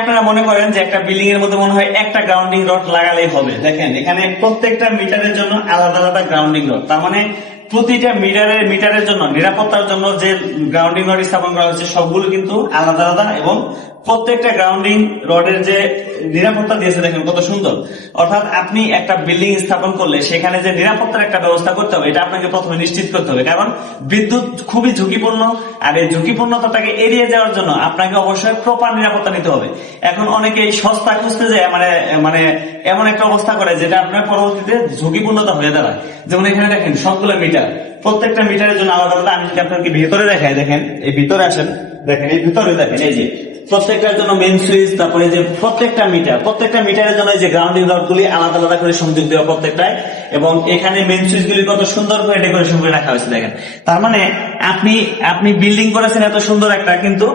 আপনারা মনে করেন যে একটা বিল্ডিং এর মধ্যে মনে হয় একটা গ্রাউন্ডিং রড লাগালেই হবে। দেখেন এখানে প্রত্যেকটা মিটারের জন্য আলাদা আলাদা গ্রাউন্ডিং রড, তার মানে প্রতিটা মিটারের জন্য নিরাপত্তার জন্য যে গ্রাউন্ডিং রড স্থাপন করা হচ্ছে সবগুলো কিন্তু আলাদা আলাদা, এবং প্রত্যেকটা গ্রাউন্ডিং রডের যে নিরাপত্তা দিয়েছে দেখেন কত সুন্দর। অর্থাৎ আপনি একটা বিল্ডিং স্থাপন করলে সেখানে যে নিরাপত্তার একটা ব্যবস্থা করতে হবে, এটা আপনাকে প্রথমে নিশ্চিত করতে হবে, কারণ বিদ্যুৎ খুবই ঝুঁকিপূর্ণ। আর এই ঝুঁকিপূর্ণতাটাকে এড়িয়ে যাওয়ার জন্য আপনাকে অবশ্যই প্রপার নিরাপত্তা নিতে হবে। এখন অনেকে এই সস্তা খুঁজতে যায় মানে এমন একটা অবস্থা করে যেটা আপনার পরবর্তীতে ঝুঁকিপূর্ণতা হয়ে দাঁড়ায়। যেমন এখানে দেখেন সবগুলো মিটার, প্রত্যেকটা মিটারের জন্য আলাদা আলাদা। আমি যদি আপনাকে ভিতরে দেখাই, দেখেন এই ভিতরে আসেন, দেখেন এই ভিতরে দেখেন এই যে প্রত্যেকটার জন্য মেন সুইচ, তারপরে যে প্রত্যেকটা মিটারের জন্য যে গ্রাউন্ডিং রড গুলি আলাদা আলাদা করে সংযোগ দেওয়া প্রত্যেকটায়, এবং এখানে মেন সুইচ গুলি কত সুন্দর করে ডেকোরেশন করে রাখা হয়েছে দেখেন। তার মানে আপনি বিল্ডিং করেছেন এত সুন্দর একটা, কিন্তু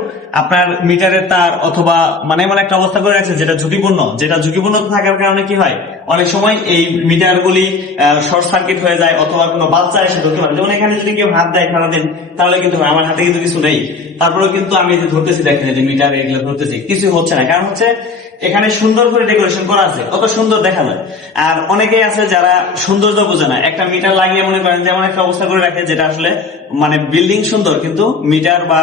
আপনার মিটারের তার অথবা মানে এমন একটা অবস্থা করে রাখছে যেটা ঝুঁকিপূর্ণ থাকার কারণে কি হয়, অনেক সময় এই মিটার গুলি শর্ট সার্কিট হয়ে যায়, অথবা কোনো বাচ্চা এসে ঢুকতে পারে। যেমন এখানে যদি কেউ হাত দেয় সারাদিন, তাহলে কিন্তু আমার হাতে কিন্তু কিছু নেই, তারপরেও কিন্তু আমি ধরতেছি, দেখেন যে মিটার এগুলো ধরতেছি, কিছু হচ্ছে না, কারণ হচ্ছে এখানে সুন্দর করে ডেকোরেশন করা আছে, কত সুন্দর দেখা যায়। আর অনেকেই আছে যারা সৌন্দর্য বোঝে না, একটা মিটার লাগিয়ে মনে করেন যেমন একটা অবস্থা করে রাখে যেটা আসলে মানে বিল্ডিং সুন্দর, কিন্তু মিটার বা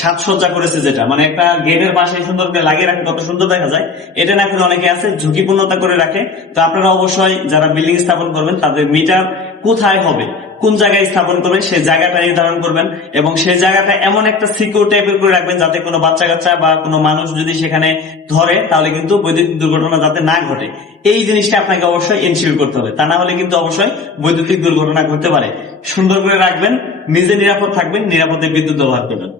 সাজসজ্জা করেছে যেটা মানে একটা গেটের পাশে সুন্দর করে লাগিয়ে রাখে, কত সুন্দর দেখা যায়। এটা না করে অনেকে আছে ঝুঁকিপূর্ণতা করে রাখে। তো আপনারা অবশ্যই যারা বিল্ডিং স্থাপন করবেন তাদের মিটার কোথায় হবে, কোন জায়গায় স্থাপন করবেন সেই জায়গাটা নির্ধারণ করবেন, এবং সেই জায়গাটা এমন একটা সিকিউর টাইপের করে রাখবেন যাতে কোনো বাচ্চা কাচ্চা বা কোনো মানুষ যদি সেখানে ধরে তাহলে কিন্তু বৈদ্যুতিক দুর্ঘটনা যাতে না ঘটে, এই জিনিসটা আপনাকে অবশ্যই এনশিওর করতে হবে। তা না হলে কিন্তু অবশ্যই বৈদ্যুতিক দুর্ঘটনা ঘটতে পারে। সুন্দর করে রাখবেন, নিজে নিরাপদ থাকবেন, নিরাপদে বিদ্যুৎ ব্যবহার করবেন।